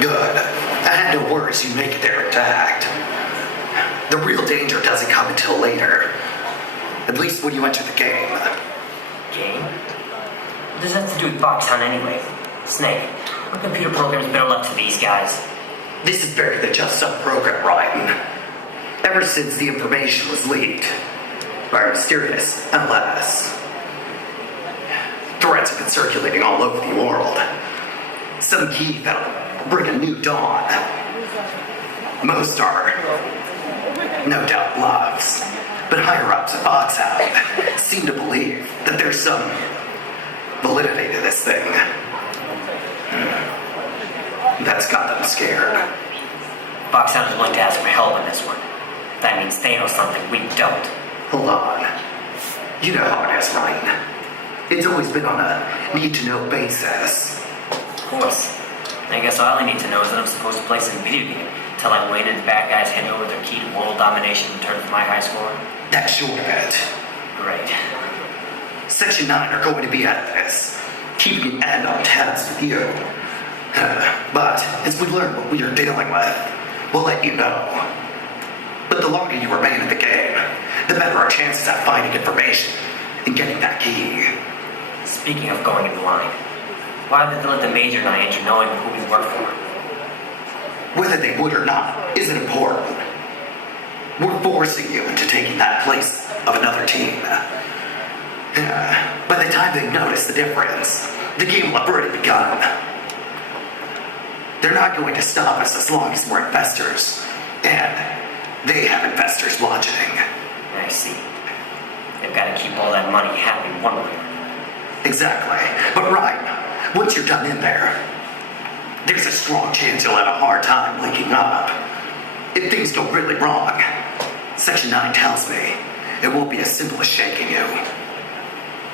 Good. I had no worries you'd make it there intact. The real danger doesn't come until later. At least when you enter the game. Game? What does that have to do with Boxhound anyway? Snake, what computer program's been up to these guys? This is bigger than just some program, Ryan. Ever since the information was leaked, by a mysterious LS, threats have been circulating all over the world. Some key that'll bring a new dawn. Most are, no doubt, bluffs. But higher-ups at Boxhound seem to believe that there's some validity to this thing. That's got them scared. Boxhound is willing to ask for help on this one. That means they know something we don't. Hold on. You know how it is, Ryan. It's always been on a need-to-know basis. Of course. I guess all I need to know is that I'm supposed to play some video game until I win and the bad guys hand over their key to world domination in return for my high score. That's short of it. Great. Section 9 are going to be at this, keeping an end on tabs with you. But as we learn what we are dealing with, we'll let you know. But the longer you remain in the game, the better our chances at finding information and getting that key. Speaking of going in line, why did they let the Major and I enter knowing who we work for? Whether they would or not isn't important. We're forcing you into taking that place of another team. By the time they notice the difference, the game will have already begun. They're not going to stop us as long as we're investors. And they have investors watching. I see. They've got to keep all that money happy one way. Exactly. But Ryan, once you're done in there, there's a strong chance you'll have a hard time linking up. If things go really wrong, Section 9 tells me it won't be as simple as shaking you.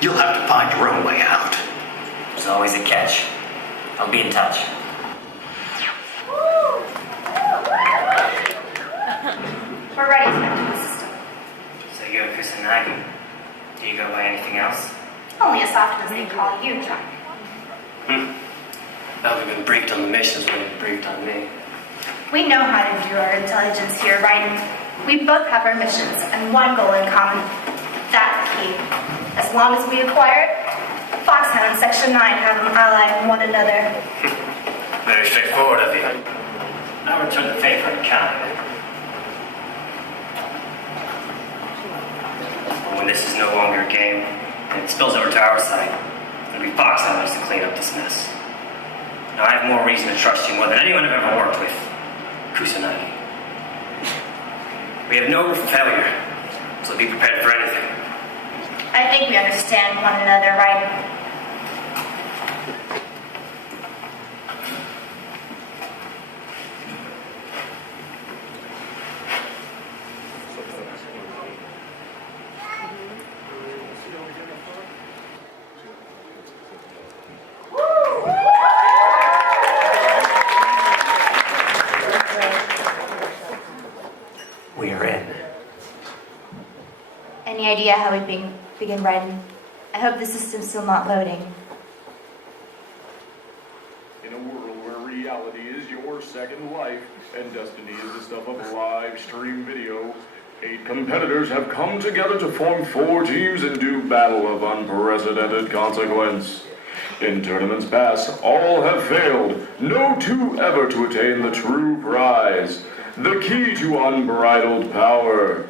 You'll have to find your own way out. There's always a catch. I'll be in touch. We're ready to enter the system. So you're Kusanagi. Do you go by anything else? Only as often as they call you, John. Now we've been briefed on the missions when you've briefed on me. We know how to do our intelligence here, right? We both have our missions and one goal in common. That's key. As long as we acquire it, Foxhound and Section 9 have them allied one another. Very straightforward of you. I'll return the favor in kind. When this is no longer a game, and it spills over to our side, it'll be Foxhounders to clean up this mess. Now I have more reason to trust you more than anyone I've ever worked with. Kusanagi. We have no room for failure, so be prepared for anything. I think we understand one another, right? We're in. Any idea how we begin writing? I hope the system's still not loading. In a world where reality is your second life and destiny is the stuff of live stream video, 8 competitors have come together to form 4 teams and do battle of unprecedented consequence. In tournaments past, all have failed, no 2 ever to attain the true prize, the key to unbridled power.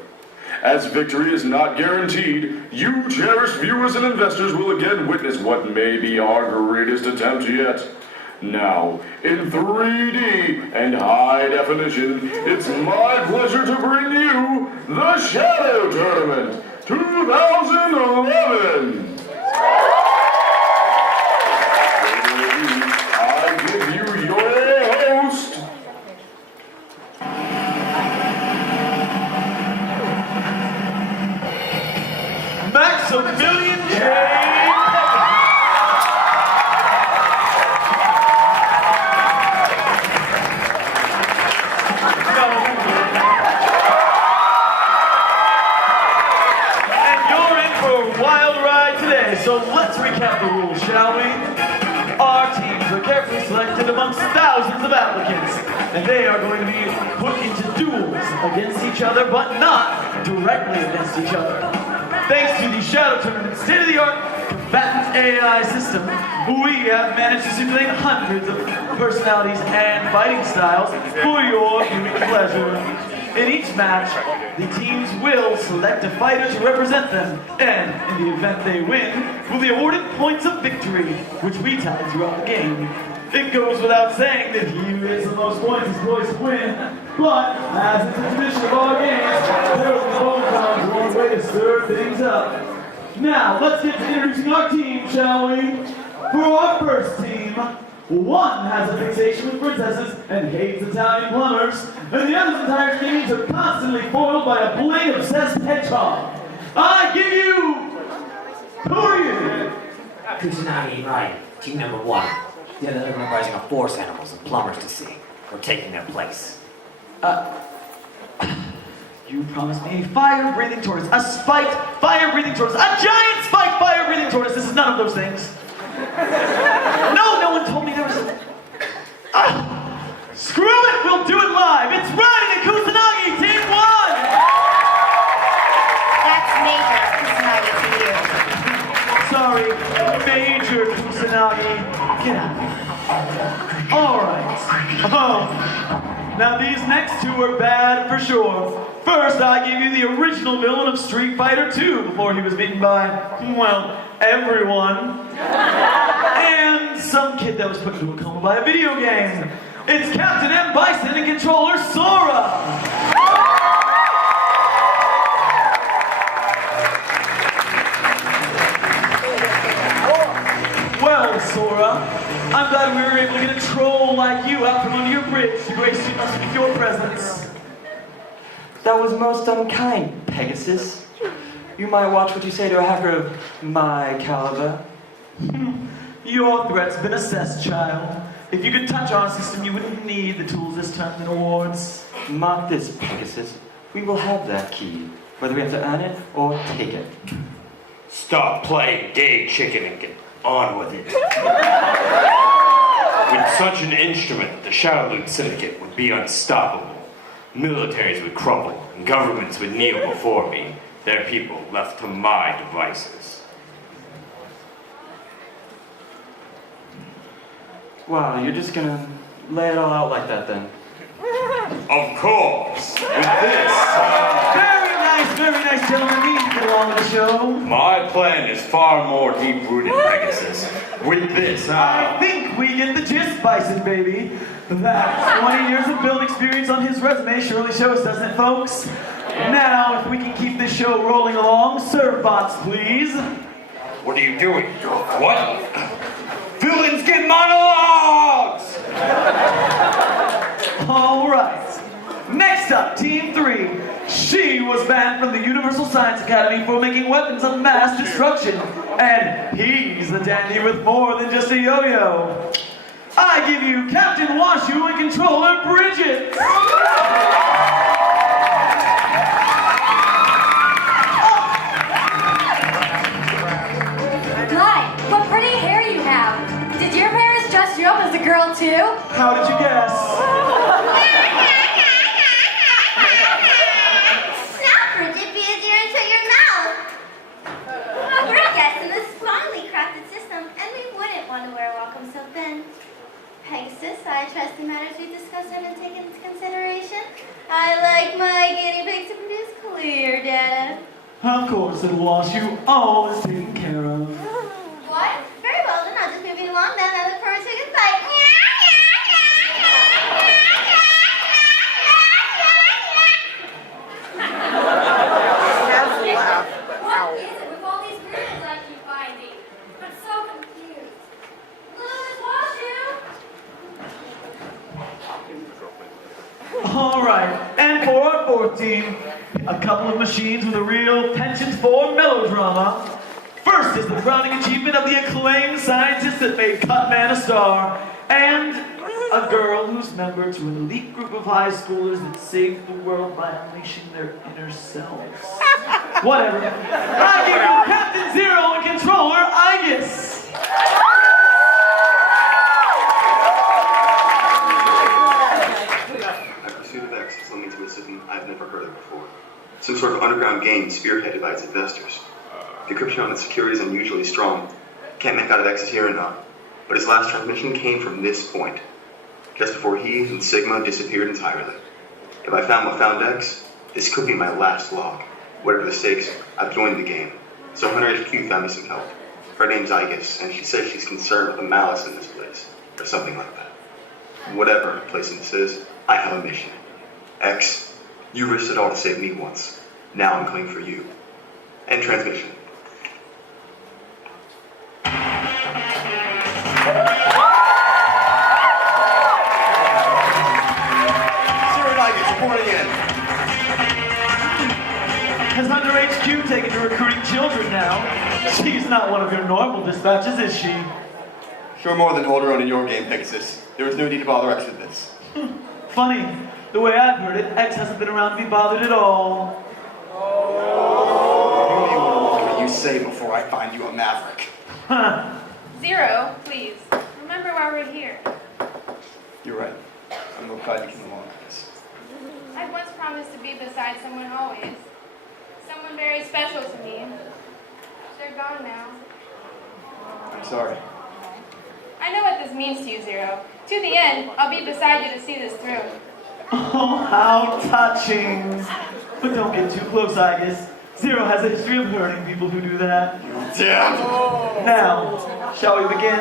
As victory is not guaranteed, you cherished viewers and investors will again witness what may be our greatest attempt yet. Now, in 3D and high definition, it's my pleasure to bring you the Shado Tournament 2011! I give you your host, Maximilian J. And you're in for a wild ride today. of applicants, and they are going to be put into duels against each other, but not directly against each other. Thanks to the Shado Tournament's state-of-the-art combatant AI system, we have managed to simulate hundreds of personalities and fighting styles for your viewing pleasure. In each match, the teams will select a fighter to represent them, and in the event they win, will be awarded points of victory, which we tally throughout the game. It goes without saying that he who gets the most points is going to win, but as is the tradition of our games, there is no one way to stir things up. Now, let's get to introducing our team, shall we? For our first team, one has a fixation with princesses and hates Italian plumbers, and the other's entire games are constantly foiled by a bling-obsessed hedgehog. I give you... Who are you? Kusanagi, right. Team number 1. The other comprising of force animals and plumbers to see. We're taking their place. You promised me a fire-breathing tortoise, a spiked fire-breathing tortoise, a giant spiked fire-breathing tortoise. This is none of those things. No one told me there was a... Screw it, we'll do it live. It's Ryan and Kusanagi, team 1. That's Major Kusanagi to you. Sorry, Major Kusanagi. Get out. All right. Now these next two are bad for sure. First, I gave you the original villain of Street Fighter 2 before he was beaten by, well, everyone. And some kid that was put into a coma by a video game. It's Captain M. Bison and controller Sora. Well, Sora, I'm glad we were able to get a troll like you out from under your bridge to grace us with your presence. That was most unkind, Pegasus. You might watch what you say to a hacker of my caliber. Your threat's been assessed, child. If you could touch our system, you wouldn't need the tools this term in awards. Mark this, Pegasus. We will have that key, whether we have to earn it or take it. Stop playing gay chicken and get on with it. With such an instrument, the Shadow Loot Syndicate would be unstoppable. Militaries would crumble, and governments would kneel before me, their people left to my devices. Wow, you're just gonna lay it all out like that then? Of course! With this, Very nice, gentlemen. We need to get along with the show. my plan is far more deep-rooted, Pegasus. With this, I think we get the gist, Bison, baby. That 20 years of build experience on his resume surely shows, doesn't it, folks? Now, if we can keep this show rolling along, serve bots, please. What are you doing? What? Villains get monologues! All right. Next up, Team 3. She was banned from the Universal Science Academy for making weapons of mass destruction. And he's the dandy with more than just a yo-yo. I give you Captain Washu and Controller Bridget. My, what pretty hair you have. Did your parents dress you up as a girl too? How did you guess? Now, Bridget, be easier into your mouth. We're a guest in this finely crafted system, and we wouldn't want to wear a welcome so thin. Pegasus, I trust the matters we discussed have been taken into consideration. I like my guinea pigs to produce clear data. Of course, it'll wash you. All is taken care of. What? Very well, then I'll just move you along then. I look forward to a good fight. What is it with all these ribbons I keep finding? I'm so confused. Little All right, and for our fourth team, a couple of machines with a real penchant for melodrama. First is the crowning achievement of the acclaimed scientist that made Cutman a star, and a girl who's member to an elite group of high schoolers that saved the world by unleashing their inner selves. Whatever. I give you Captain Zero and Controller Igus. some sort of underground game spearheaded by its investors. The encryption on its security is unusually strong. Can't make out if X is here or not. But his last transmission came from this point, just before he and Sigma disappeared entirely. If I found what found X, this could be my last log. Whatever the stakes, I've joined the game. So Hunter HQ found me some help. Her name's Igus, and she says she's concerned with the malice in this place, or something like that. Whatever place this is, I have a mission. X, you risked it all to save me once. Now I'm coming for you. End transmission. Has Hunter HQ taken to recruiting children now? She's not one of your normal dispatches, is she? You're more than Holder in your game, Pegasus. There was no need to bother X with this. Funny. The way I've heard it, X hasn't been around to be bothered at all. You may want to watch what you say before I find you a maverick. Zero, please. Remember why we're here. You're right. I'm real glad you came along with this. I once promised to be beside someone always. Someone very special to me. They're gone now. I'm sorry. I know what this means to you, Zero. To the end, I'll be beside you to see this through. Oh, how touching. But don't get too close, I guess. Zero has a history of hurting people who do that. Damn! Now, shall we begin?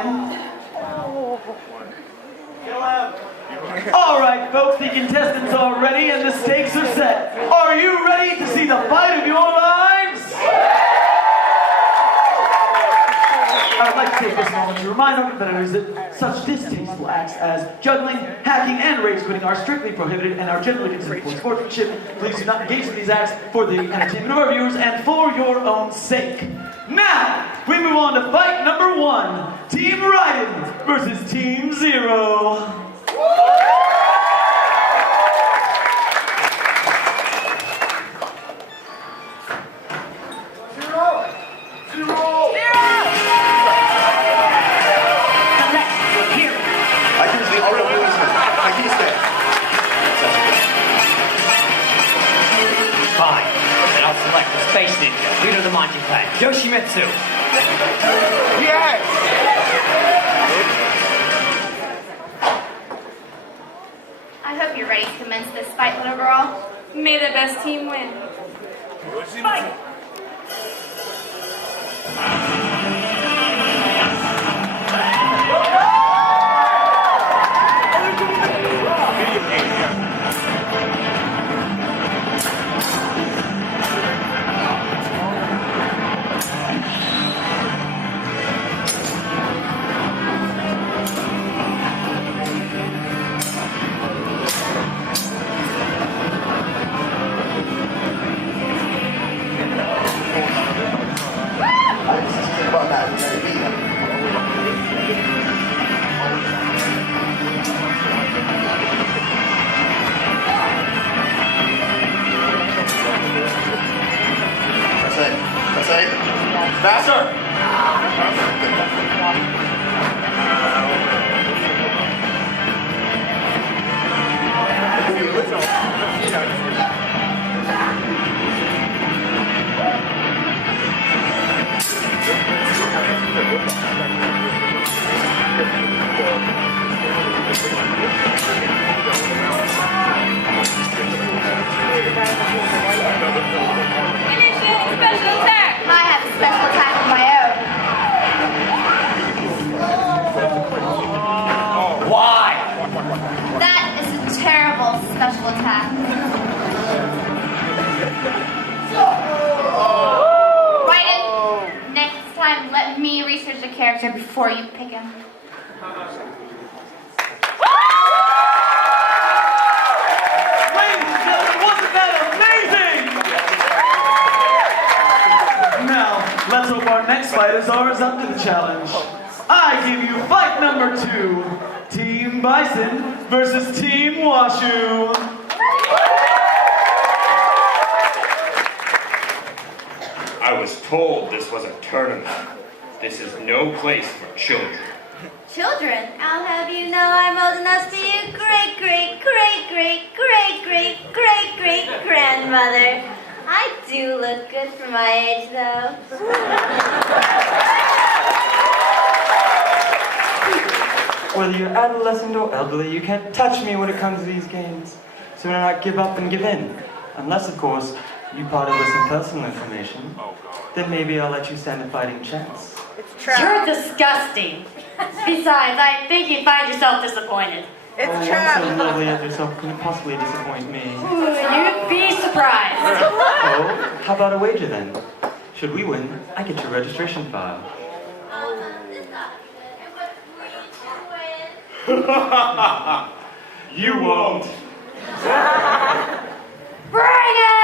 All right, folks, the contestants are ready and the stakes are set. Are you ready to see the fight of your lives? I would like to take this moment to remind our competitors that such distasteful acts as juggling, hacking, and rage quitting are strictly prohibited and are generally considered for sportsmanship. Please do not engage in these acts for the entertainment of our viewers and for your own sake. Now, we move on to fight number 1. Team Raiden versus Team Zero. Space Ninja, leader of the Manji clan, Yoshimitsu. Yes! I hope you're ready to commence this fight, little girl. May the best team win. Fight! Faster! Initiate special attack! I have a special attack of my own. Why? That is a terrible special attack. Raiden, next time let me research the character before you pick him. Ladies and gentlemen, wasn't that amazing? Now, let's hope our next fighters are as up to the challenge. I give you fight number 2. Team Bison versus Team Washu. I was told this was a tournament. This is no place for children. Children, I'll have you know I'm old enough to be a great grandmother. I do look good for my age, though. Whether you're adolescent or elderly, you can't touch me when it comes to these games. So why not give up and give in? Unless, of course, you parted with some personal information. Then maybe I'll let you stand a fighting chance. You're disgusting. Besides, I think you'd find yourself disappointed. One so lovely as yourself couldn't possibly disappoint me. Ooh, you'd be surprised. Oh, how about a wager then? Should we win, I get your registration file. You won't. Bring it!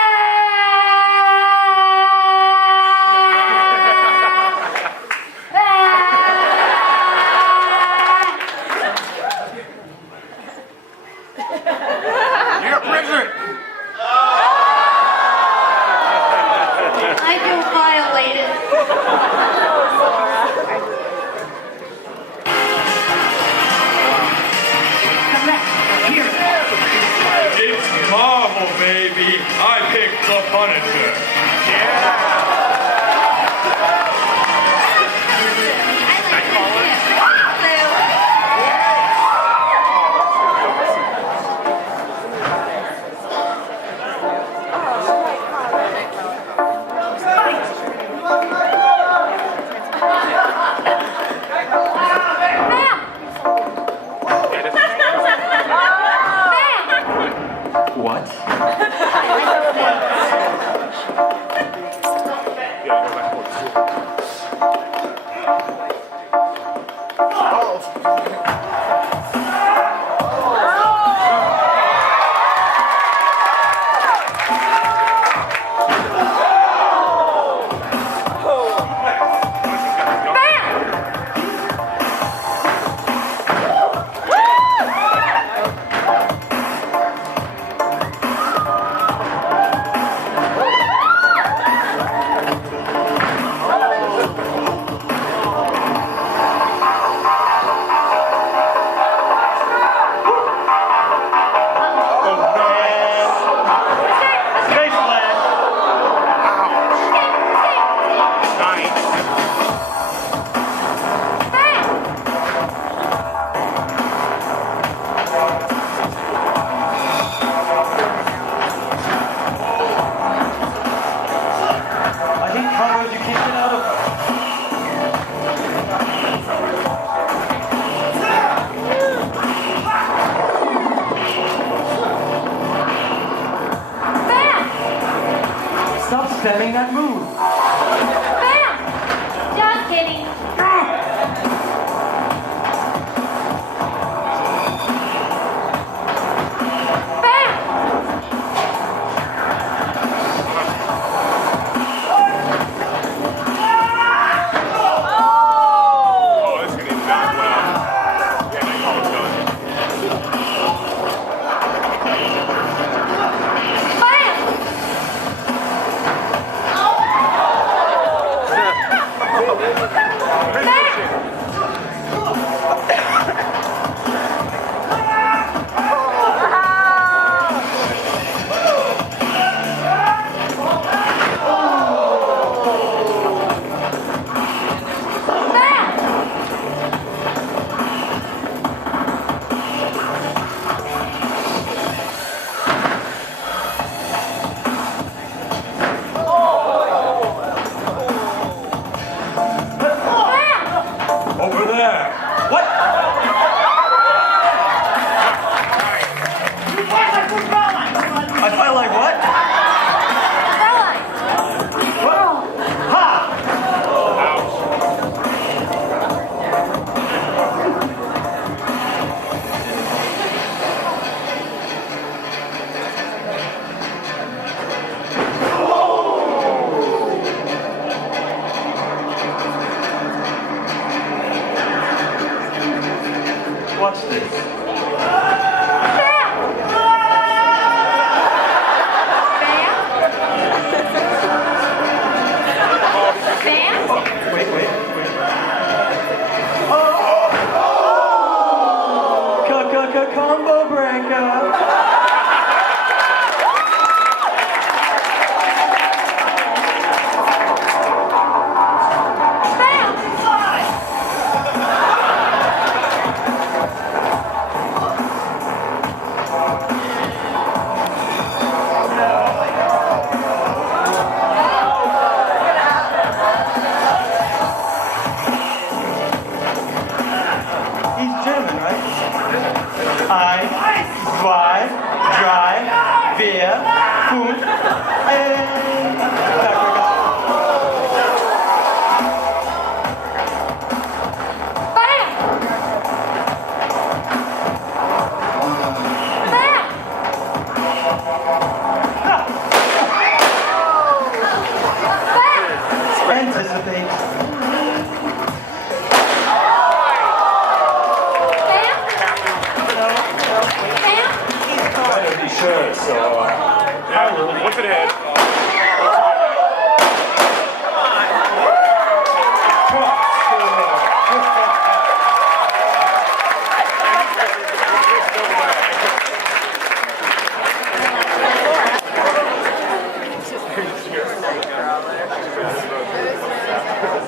You're a prisoner! I feel violated. It's Marvel, baby. I picked the Punisher. What? Spamming that move. Bam! Just kidding. zwei, drei, vier, fünf, Anticipate. Better be sure, so, I will. Look ahead.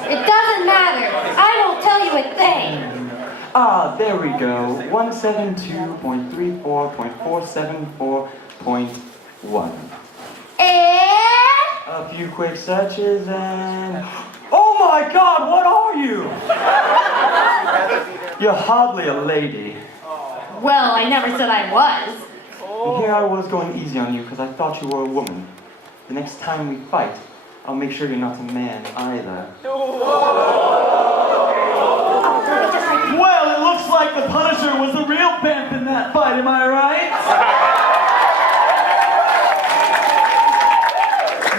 It doesn't matter. I won't tell you a thing. Ah, there we go. 172.34.474.1. And A few quick searches and... Oh my God, what are you? You're hardly a lady. well, I never said I was. And here I was going easy on you because I thought you were a woman. The next time we fight, I'll make sure you're not a man either. Well, it looks like the Punisher was the real pimp in that fight, am I right?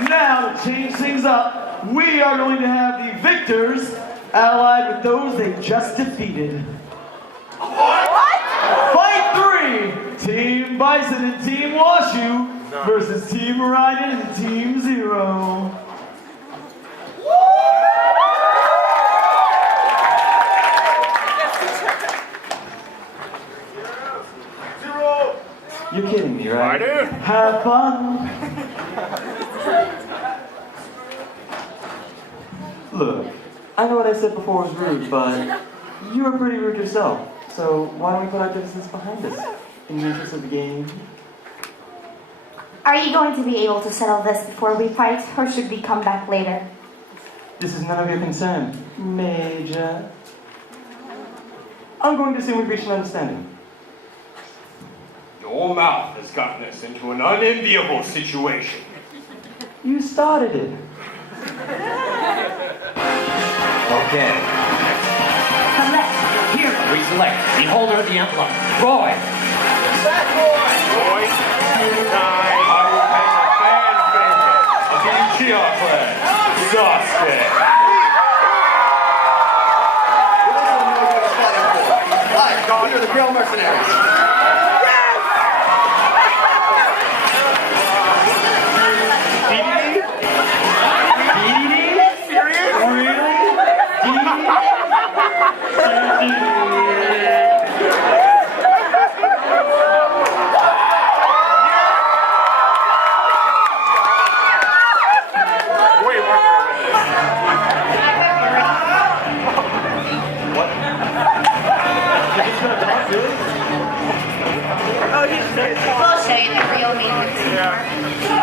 Now, to change things up, we are going to have the victors allied with those they just defeated. What? Fight 3! Team Bison and Team Washu versus Team Raiden and Team Zero. You're kidding me, right? Have fun. Look, I know what I said before was rude, but you were pretty rude yourself. So why don't we put our differences behind us in the interest of the game? Are you going to be able to settle this before we fight, or should we come back later? This is none of your concern, Major. I'm going to assume we've reached an understanding. Your mouth has gotten us into an unenviable situation. You started it. Okay. Select. Here, we select the holder of the emblem, Roy. Roy, tonight I will pay the fan favorite of the Uchiha clan, Sasuke. Hi, we are the Grill Mercenaries. We'll show you the real meaning.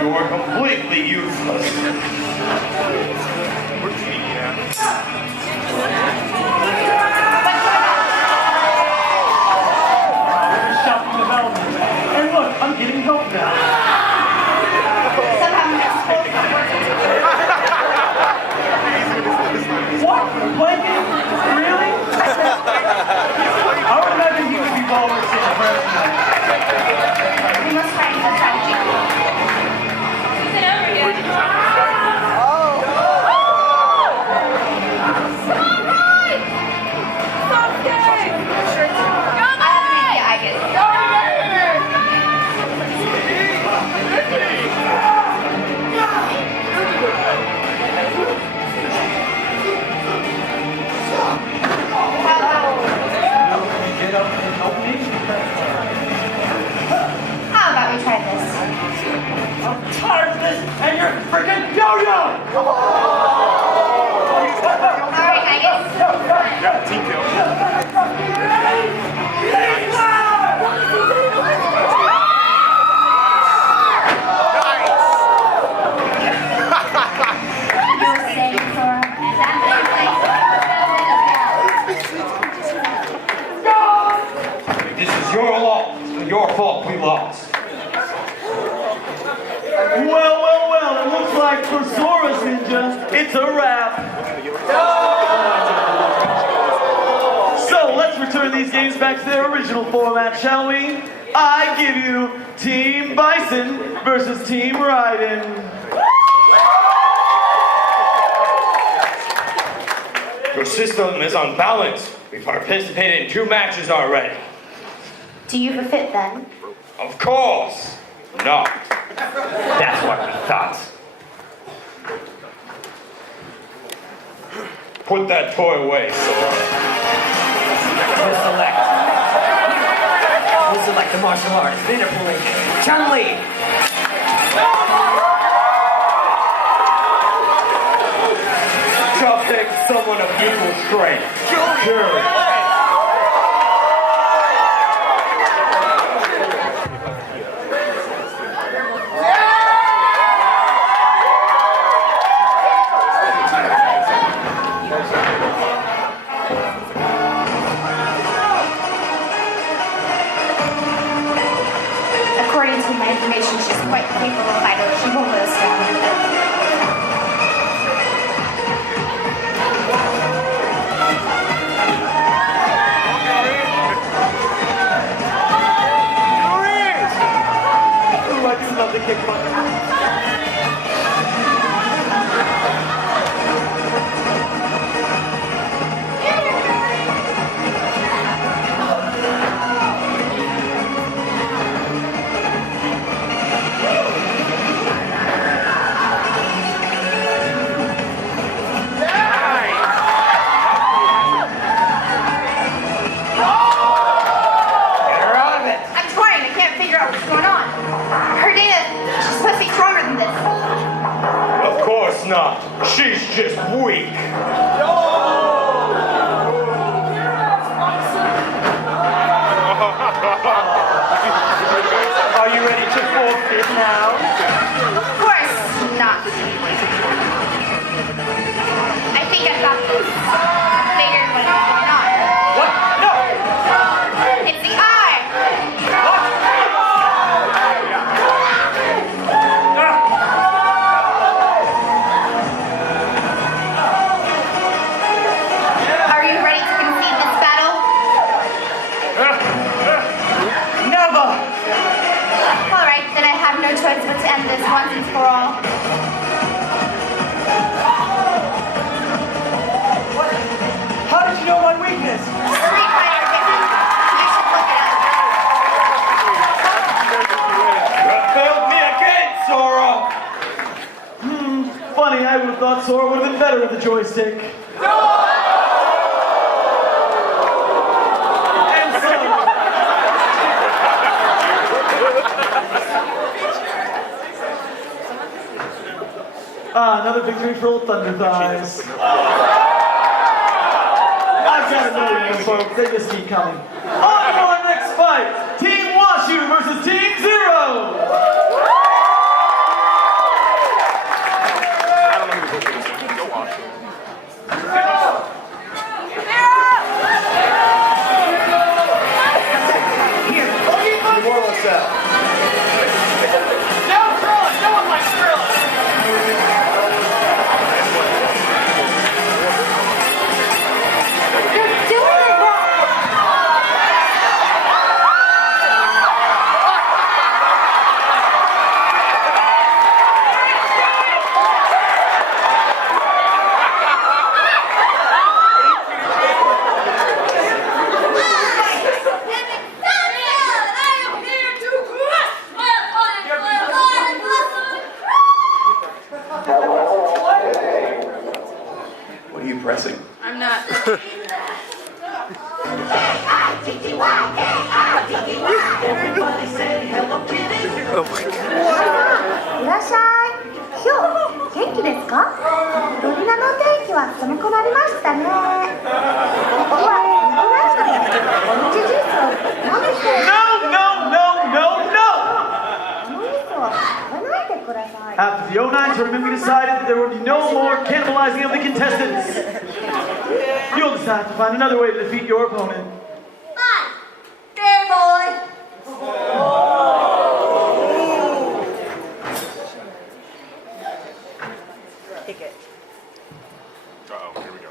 You are completely useless. Shouting development. And look, I'm getting help now. Somehow I'm supposed to work. Freaking yo-yo! Alright, guys. Yeah, team kill. You're saying, Sora, and that's This is your loss. Your fault we lost. Well, it looks like for Sora's Ninja, it's a wrap. So let's return these games back to their original format, shall we? I give you Team Bison versus Team Raiden. Your system is unbalanced. We've participated in 2 matches already. Do you forfeit then? Of course not. That's what we thought. Put that toy away, Sora. We'll select the martial artist, interpolation. Chun-Li! Shall take someone of equal strength. Sure. According to my information, she's quite capable fighter. She won't let us down. Ooh, I do love the kick button. I'm trying. I can't figure out what's going on. Her data, she's supposed to be stronger than this. Of course not. She's just weak. Are you ready to forfeit now? Of course not. I think I got this. I figured what was going on. What? No! It's the eye. Are you ready to concede this battle? Never! All right, then I have no choice but to end this once and for all. How did you know my weakness? Street Fighter Vicky. You should look it up. You failed me again, Sora. Funny, I would have thought Sora would have been better with the joystick. And so, another victory for old Thunder Thighs. I've got to know you folks, they just keep coming. On to our next fight, Team Washu versus Team Zero. I am here to After the 09 tournament, we decided that there would be no more cannibalizing of the contestants. You'll just have to find another way to defeat your opponent. Fine. Game on. Uh-oh, here we go.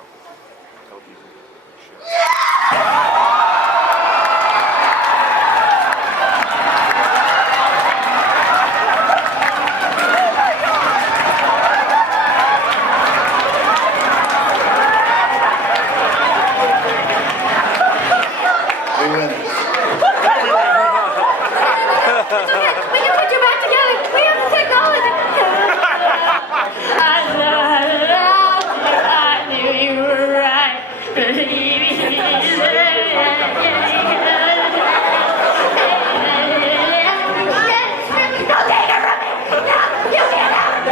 We win. It's okay. We can put you back together. We have the technology. I knew you were right. No, take her from me. No, you can't have her.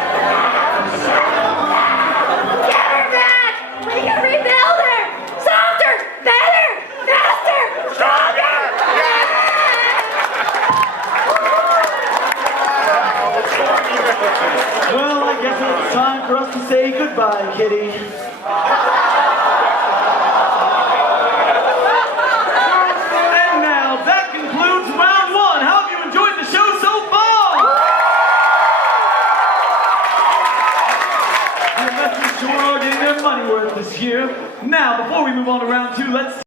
Get her back. We can rebuild her. Softer, better, faster, stronger. Well, I guess it's time for us to say goodbye, Kitty. And now, that concludes round one. How have you enjoyed the show so far? The investors sure are getting their money worth this year. Now, before we move on to round two, let's